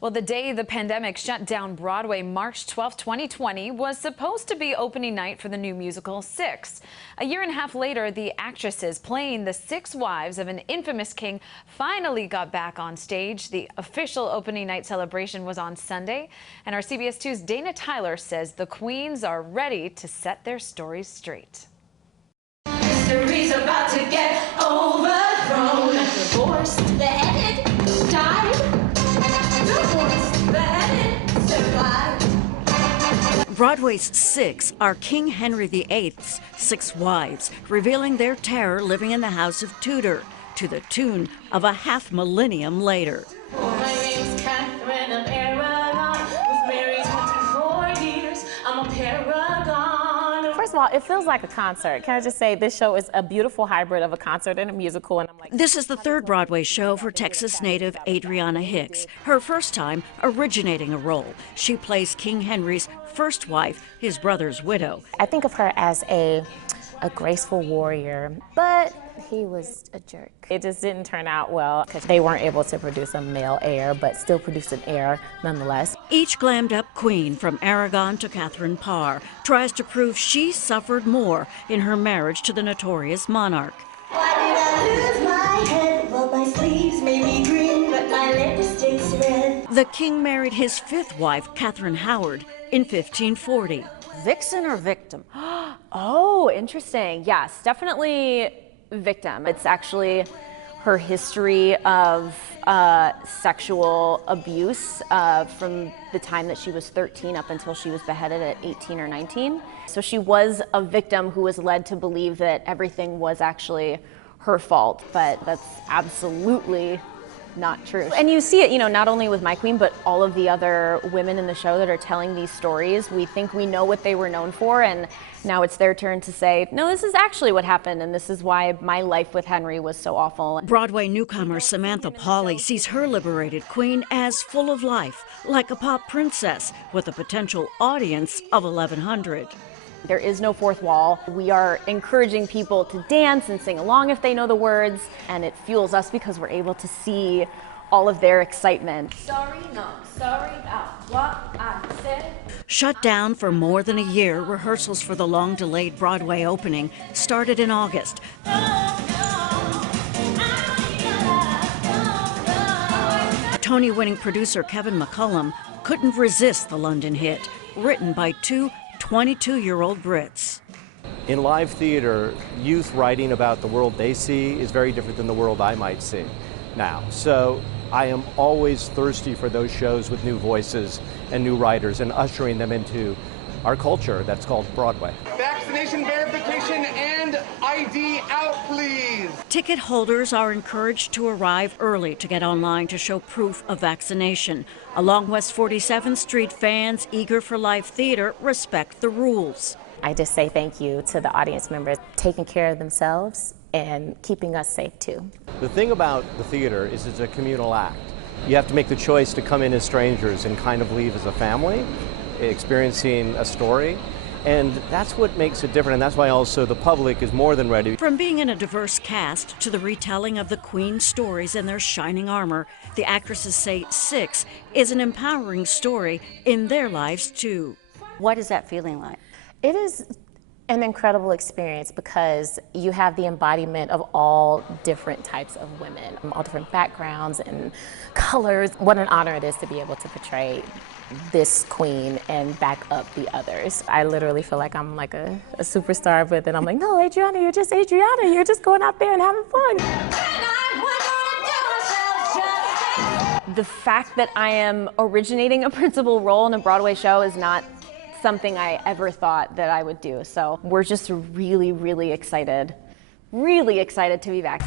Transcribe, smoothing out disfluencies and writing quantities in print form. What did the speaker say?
Well, the day the pandemic shut down Broadway, March 12, 2020, was supposed to be opening night for the new musical Six. A year and a half later, the actresses playing the six wives of an infamous king finally got back on stage. The official opening night celebration was on Sunday, and our CBS 2's Dana Tyler says the queens are ready to set their stories straight. History's about to get overthrown. Divorced, beheaded, died. Divorced, beheaded, survived. Broadway's Six are King Henry VIII's six wives, revealing their terror living in the House of Tudor, to the tune of a half millennium later. My name's Catherine of Aragon. Was married 24 years. I'm a paragon. First of all, it feels like a concert. Can I just say this show is a beautiful hybrid of a concert and a musical, and I'm like... This is the third Broadway show for Texas native Adriana Hicks, her first time originating a role. She plays King Henry's first wife, his brother's widow. I think of her as a graceful warrior, but he was a jerk. It just didn't turn out well because they weren't able to produce a male heir, but still produce an heir nonetheless. Each glammed up queen, from Aragon to Catherine Parr, tries to prove she suffered more in her marriage to the notorious monarch. Why did I lose my head? Well, my sleeves may be green, but my lipstick's red. The king married his fifth wife, Catherine Howard, in 1540. Vixen or victim? Oh, interesting. Yes, definitely victim. It's actually her history of sexual abuse from the time that she was 13 up until she was beheaded at 18 or 19. So she was a victim who was led to believe that everything was actually her fault, but that's absolutely not true. And you see it, not only with my queen, but all of the other women in the show that are telling these stories. We think we know what they were known for, and now it's their turn to say, no, this is actually what happened, and this is why my life with Henry was so awful. Broadway newcomer Samantha Pauly sees her liberated queen as full of life, like a pop princess, with a potential audience of 1,100. There is no fourth wall. We are encouraging people to dance and sing along if they know the words, and it fuels us because we're able to see all of their excitement. Sorry, not sorry about what I said. Shut down for more than a year, rehearsals for the long-delayed Broadway opening started in August. Tony-winning producer Kevin McCullum couldn't resist the London hit, written by two 22-year-old Brits. In live theater, youth writing about the world they see is very different than the world I might see now. So I am always thirsty for those shows with new voices and new writers and ushering them into our culture that's called Broadway. Vaccination verification and ID out, please. Ticket holders are encouraged to arrive early to get online to show proof of vaccination. Along West 47th Street, fans eager for live theater respect the rules. I just say thank you to the audience members taking care of themselves and keeping us safe too. The thing about the theater is it's a communal act. You have to make the choice to come in as strangers and kind of leave as a family, experiencing a story. And that's what makes it different, and that's why also the public is more than ready. From being in a diverse cast to the retelling of the Queen's stories in their shining armor, the actresses say Six is an empowering story in their lives too. What is that feeling like? It is an incredible experience because you have the embodiment of all different types of women, all different backgrounds and colors. What an honor it is to be able to portray this queen and back up the others. I literally feel like I'm like a superstar, but then I'm like, no, Adriana, you're just Adriana. You're just going out there and having fun. The fact that I am originating a principal role in a Broadway show is not something I ever thought that I would do. So we're just really, really excited to be back.